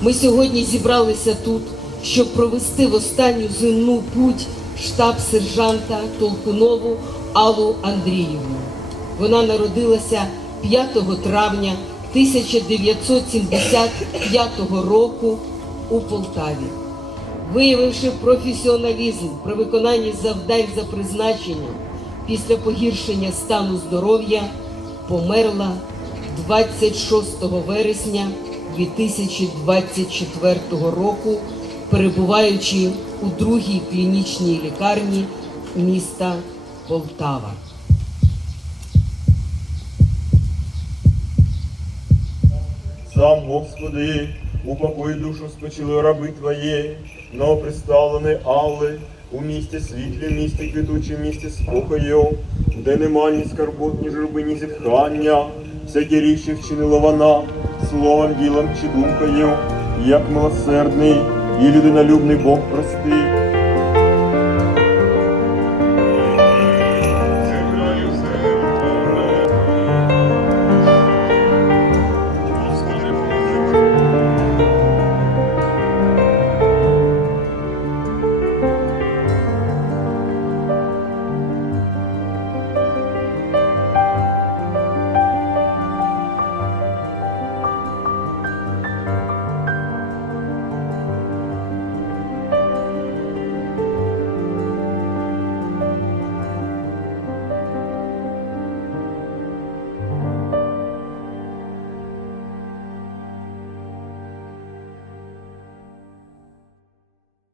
Ми сьогодні зібралися тут, щоб провести в останню земну путь штаб сержанта Толкунову Аллу Андріївну. Вона народилася 5 травня 1975 року у Полтаві. Виявивши професіоналізм при виконанні завдань за призначенням після погіршення стану здоров'я, померла 26 вересня 2024 року, перебуваючи у другій клінічній лікарні міста Полтава. Сам, Господи, упокой душу спочили раби Твоє, новоприставлений Алли, у місті світлі, місті квітучі, місті спокою, де нема ні скарбот, ні журби, ні зітхання, всякі річі вчинила вона, словом, ділом чи думкою, як милосердний і людинолюбний Бог простий.